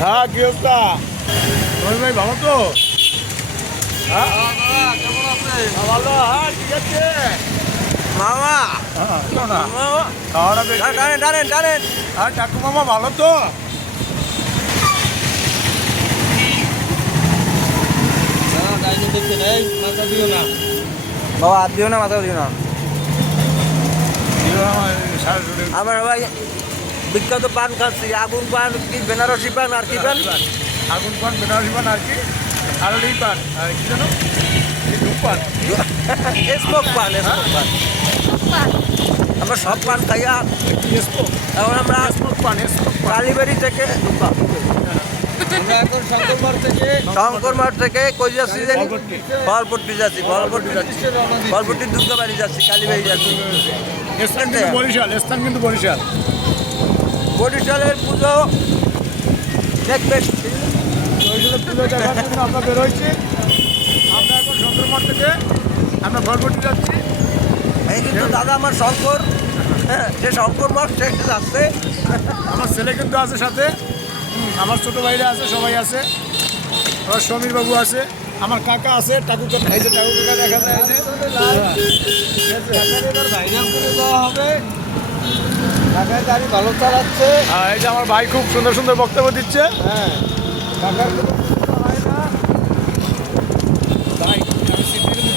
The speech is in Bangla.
হ্যাঁ কি অবস্থা ভাই ভালো তো কেমন আছে ভালো হ্যাঁ ঠিক আছে মামা? খাওয়াটা বেশ টানেন। আর কাকু মামা ভালো তো বাবা হাত দিও না, মাথা দিও না। আমার ভাই বিখ্যাত পান খাচ্ছি, আগুন পান, কি বেনারসি পান আর কি পান? আগুন পান বেনারসি পান আর কি আর এই পান আর কি জানো এই ধূপ পান স্মোক পান। আমরা সব পান খাইয়া এখন আমরা স্মোক পান কালীবাড়ি থেকে শঙ্কর মাঠ থেকে কই যাচ্ছি জানি? ফলপট্টি যাচ্ছি, ফলপট্টি দুর্গা বাড়ি যাচ্ছি, কালীবাড়ি যাচ্ছি। স্থান কিন্তু বরিশাল বরিশালের পুজো দেখবেন। বরিশালের পুজো দেখার জন্য আমরা বেরোইছি। আমরা এখন শঙ্কর মাঠ থেকে আমরা ফলপট্টি যাচ্ছি। এই কিন্তু দাদা আমার শঙ্কর, হ্যাঁ সে শঙ্কর মাঠ থেকে যাচ্ছে। আমার ছেলে কিন্তু আছে সাথে, আমার ছোট ভাইরা আছে, সবাই আছে, আমার সমীর বাবু আছে, আমার কাকা আছে, টাকু কাকা, এই যে টাকু কাকা দেখা যায়, গাড়ি ভালো চালাচ্ছে। এই যে আমার ভাই খুব সুন্দর সুন্দর বক্তব্য দিচ্ছে। হ্যাঁ, কাকার